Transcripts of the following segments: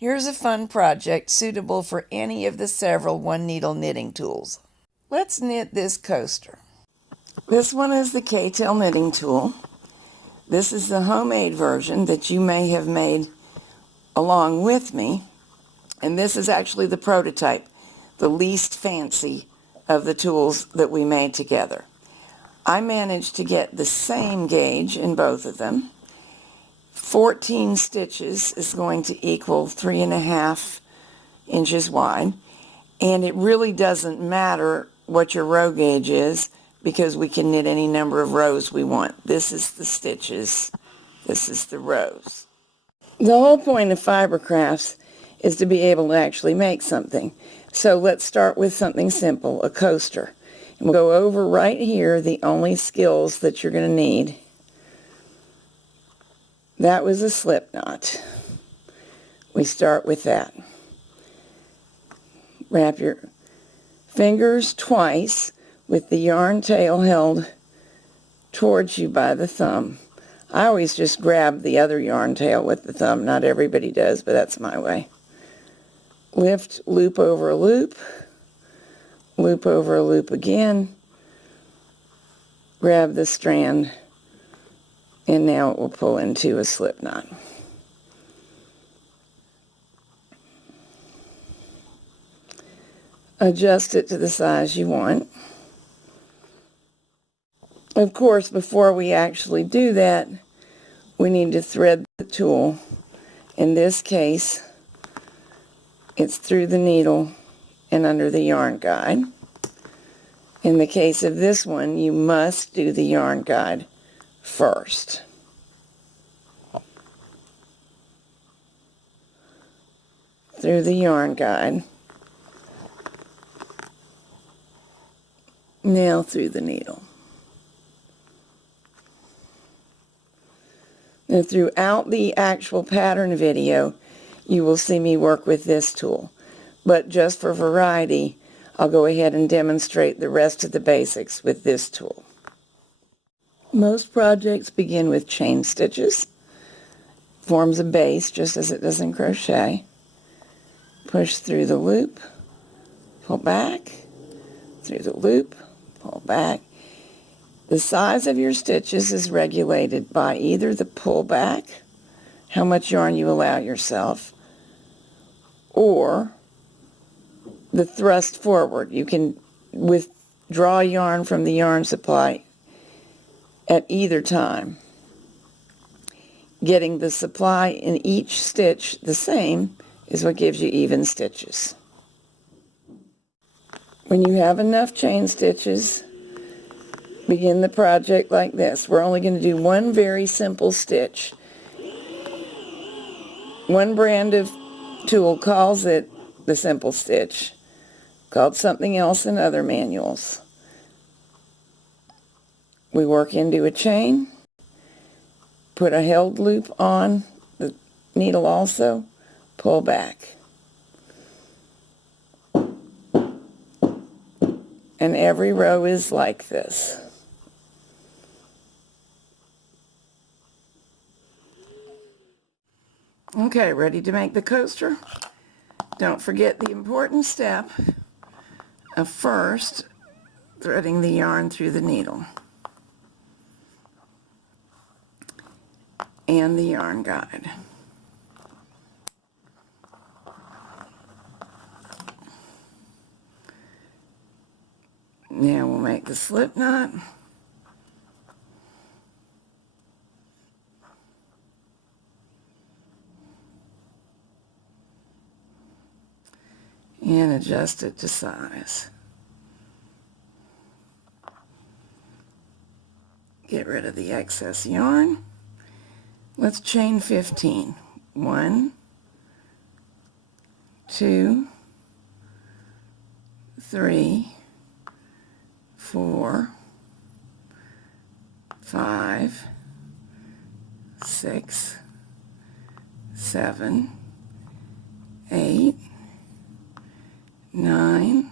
Here's a fun project suitable for any of the several one-needle knitting tools. Let's knit this coaster. This one is the K-tel knitting tool. This is the homemade version that you may have made along with me, and this is actually the prototype, the least fancy of the tools that we made together. I managed to get the same gauge in both of them. 14 stitches is going to equal 3.5 inches wide, and it really doesn't matter what your row gauge is because we can knit any number of rows we want. This is the stitches, this is the rows. The whole point of fiber crafts is to be able to actually make something. So let's start with something simple, a coaster. And we'll go over right here the only skills that you're going to need. That was a slip knot. We start with that. Wrap your fingers twice with the yarn tail held towards you by the thumb. I always just grab the other yarn tail with the thumb. Not everybody does, but that's my way. Lift, loop over a loop, loop over a loop again, grab the strand, and now it will pull into a slip knot. Adjust it to the size you want. Of course, before we actually do that, we need to thread the tool. In this case, it's through the needle and under the yarn guide. In the case of this one, you must do the yarn guide first. Through the yarn guide. Now through the needle. Now throughout the actual pattern video, you will see me work with this tool. But just for variety, I'll go ahead and demonstrate the rest of the basics with this tool. Most projects begin with chain stitches. Forms a base just as it does in crochet. Push through the loop, pull back, through the loop, pull back. The size of your stitches is regulated by either the pull back, how much yarn you allow yourself, or the thrust forward. You can withdraw yarn from the yarn supply at either time. Getting the supply in each stitch the same is what gives you even stitches. When you have enough chain stitches, begin the project like this. We're only going to do one very simple stitch. One brand of tool calls it the simple stitch, called something else in other manuals. We work into a chain, put a held loop on the needle also, pull back. And every row is like this. Okay, ready to make the coaster? Don't forget the important step of first threading the yarn through the needle and the yarn guide. Now we'll make the slip knot. And adjust it to size. Get rid of the excess yarn. Let's chain 15. 1, 2, 3, 4, 5, 6, 7, 8, 9,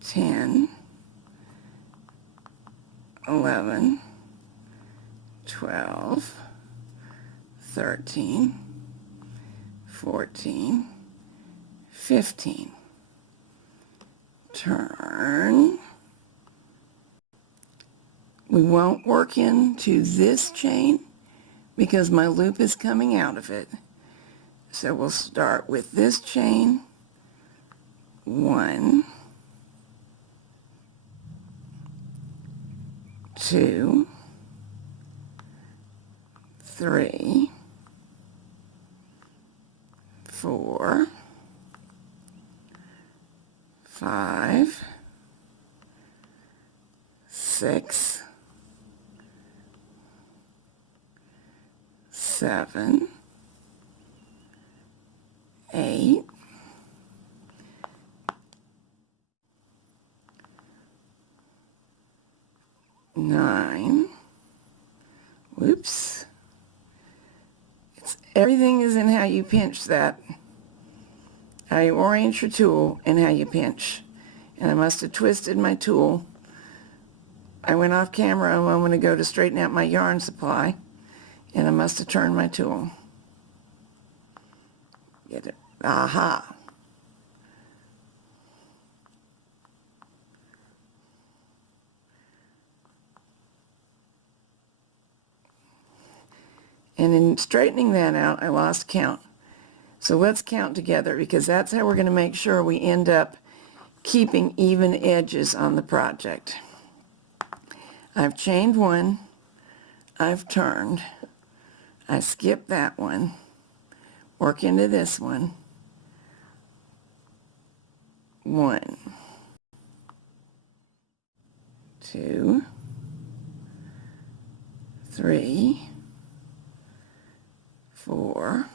10, 11, 12, 13, 14, 14, 15. Turn. We won't work into this chain because my loop is coming out of it. So we'll start with this chain, 1, 2, 3, 4, 5, 6, 7, 8, 9, whoops, everything is in how you pinch that, how you orient your tool and how you pinch. And I must have twisted my tool. I went off camera a moment ago to straighten out my yarn supply, and I must have turned my tool. Get it? Aha! And in straightening that out, I lost count. So let's count together, because that's how we're going to make sure we end up keeping even edges on the project. I've chained 1, I've turned, I skipped that one, work into this one, 1, 2, 3, 4,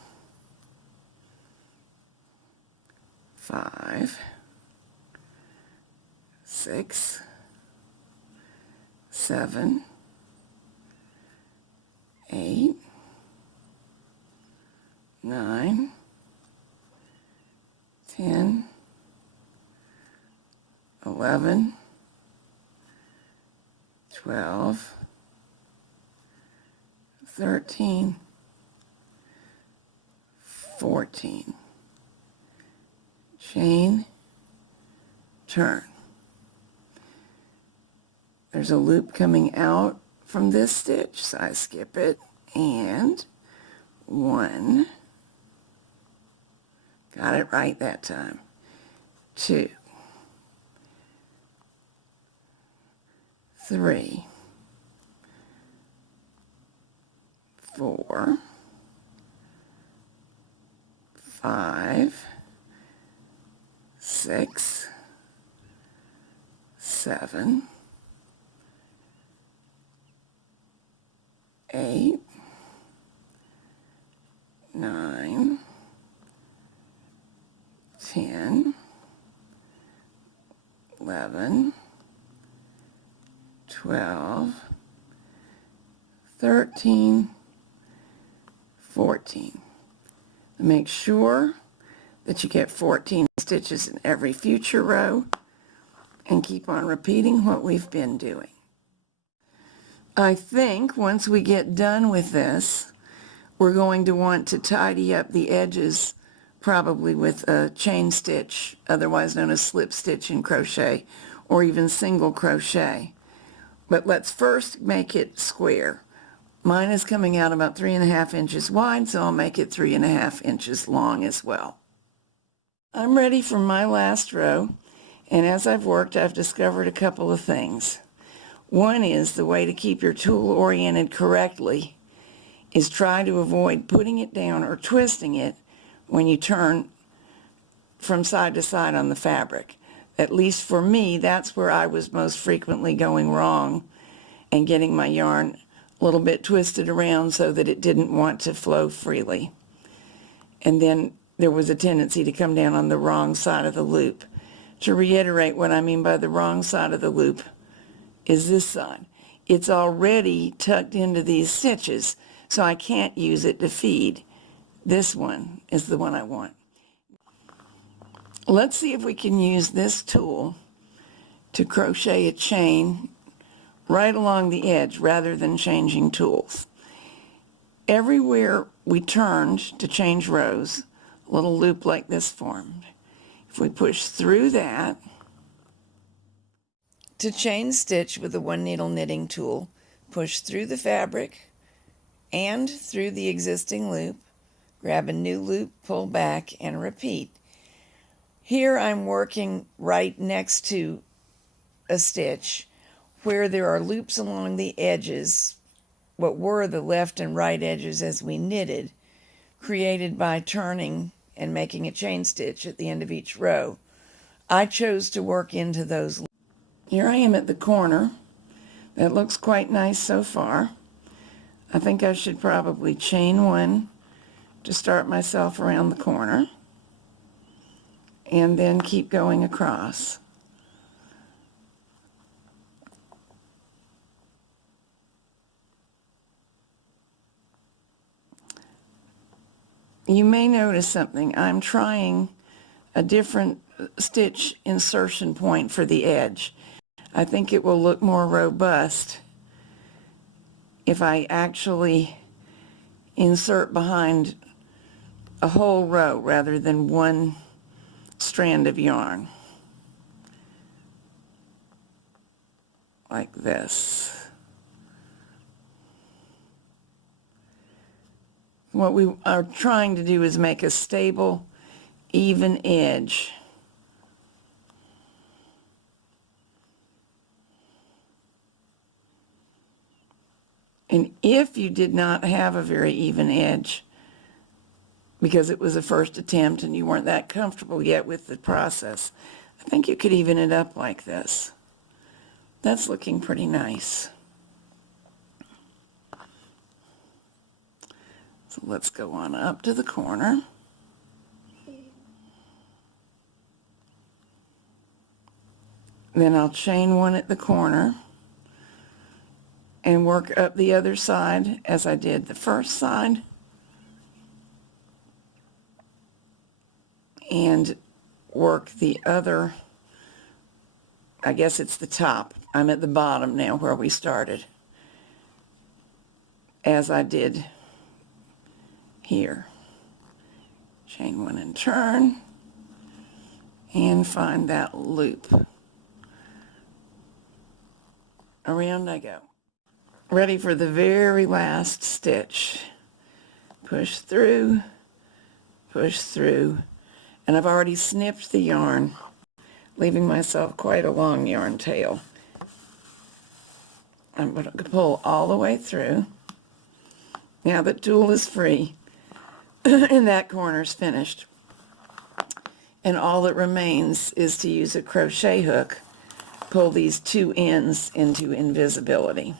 5, 6, 7, 8, 9, 10, 11, 12, 13, 14. Chain, turn. There's a loop coming out from this stitch, so I skip it, and 1, got it right that time, 2, 3, 4, 5, 6, 7, 8, 9, 10, 11, 12, 13, 14. Make sure that you get 14 stitches in every future row, and keep on repeating what we've been doing. I think once we get done with this, we're going to want to tidy up the edges, probably with a chain stitch, otherwise known as slip stitch in crochet, or even single crochet. But let's first make it square. Mine is coming out about 3.5 inches wide, so I'll make it 3.5 inches long as well. I'm ready for my last row, and as I've worked, I've discovered a couple of things. One is the way to keep your tool oriented correctly is try to avoid putting it down or twisting it when you turn from side to side on the fabric. At least for me, that's where I was most frequently going wrong and getting my yarn a little bit twisted around so that it didn't want to flow freely. And then there was a tendency to come down on the wrong side of the loop. To reiterate, what I mean by the wrong side of the loop is this side. It's already tucked into these stitches, so I can't use it to feed. This one is the one I want. Let's see if we can use this tool to crochet a chain right along the edge rather than changing tools. Everywhere we turned to change rows, a little loop like this formed. If we push through that, to chain stitch with the 1 needle knitting tool, push through the fabric and through the existing loop, grab a new loop, pull back, and repeat. Here I'm working right next to a stitch where there are loops along the edges, what were the left and right edges as we knitted, created by turning and making a chain stitch at the end of each row. I chose to work into those. Here I am at the corner. That looks quite nice so far. I think I should probably chain 1 to start myself around the corner and then keep going across. You may notice something. I'm trying a different stitch insertion point for the edge. I think it will look more robust if I actually insert behind a whole row rather than one strand of yarn. Like this. What we are trying to do is make a stable, even edge. And if you did not have a very even edge, because it was a first attempt and you weren't that comfortable yet with the process, I think you could even it up like this. That's looking pretty nice. So let's go on up to the corner. Then I'll chain 1 at the corner and work up the other side as I did the first side, and work the other, I guess it's the top. I'm at the bottom now where we started, as I did here. Chain 1 and turn, and find that loop. Around I go. Ready for the very last stitch. Push through, and I've already snipped the yarn, leaving myself quite a long yarn tail. I'm going to pull all the way through. Now the tool is free, and that corner's finished. And all that remains is to use a crochet hook, pull these 2 ends into invisibility.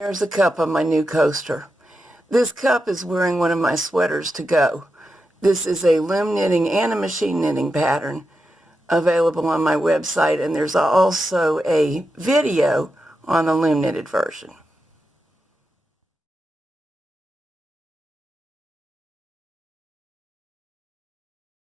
There's a cup on my new coaster. This cup is wearing one of my sweaters to go. This is a loom knitting and a machine knitting pattern available on my website, and there's also a video on the loom knitted version.